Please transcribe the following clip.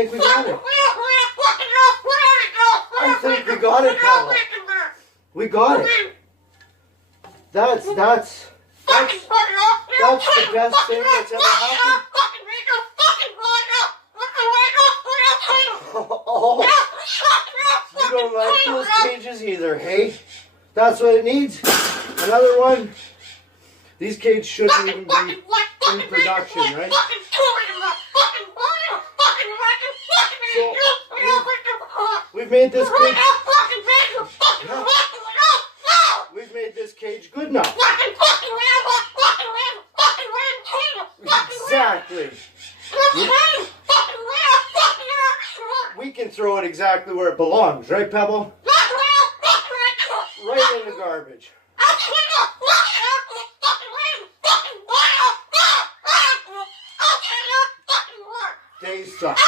think we got it. I think we got it, Pebble. We got it. That's the best thing that's ever happened. Oh, you don't like those cages either, hey? That's what it needs. Another one. These cages shouldn't even be in production, right? So, we've made this cage. Yeah, we've made this cage good enough. Exactly. We can throw it exactly where it belongs, right, Pebble? Right in the garbage. They suck.